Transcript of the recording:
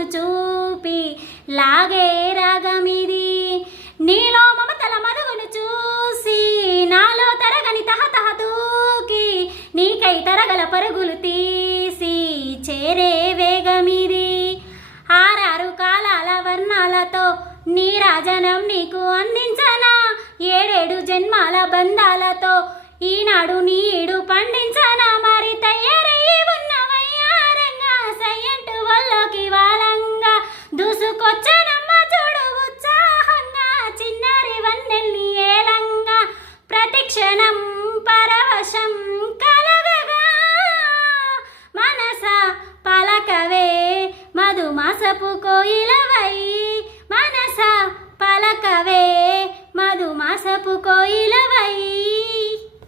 మధును చూపి లాగే రాగమిది. నీలో మమతల మధువును చూసి నాలో తరగని తహతహ దూకి నీకై తరగల పరుగులు తీసి చేరే వేగమిది. ఆరారు కాలాల వర్ణాలతో నీరాజనం నీకు అందించనా, ఏడేడు జన్మాల బంధాలతో ఈనాడు నీడు పండించనా. మరి తయారయ్యి ఉన్నవయ్యారంగా సయ్యంటు వల్లోకి వాలంగా దూసుకొచ్చనమ్మ చూడు ఉత్సాహంగా చిన్నారి వన్నెల్ని ఏలంగా ప్రతిక్షణం పరవశం కలగగా మనస పలకవే మధుమాసపు కోయిలవై, మనస పలకవే మధుమాసపు కోయిలవై.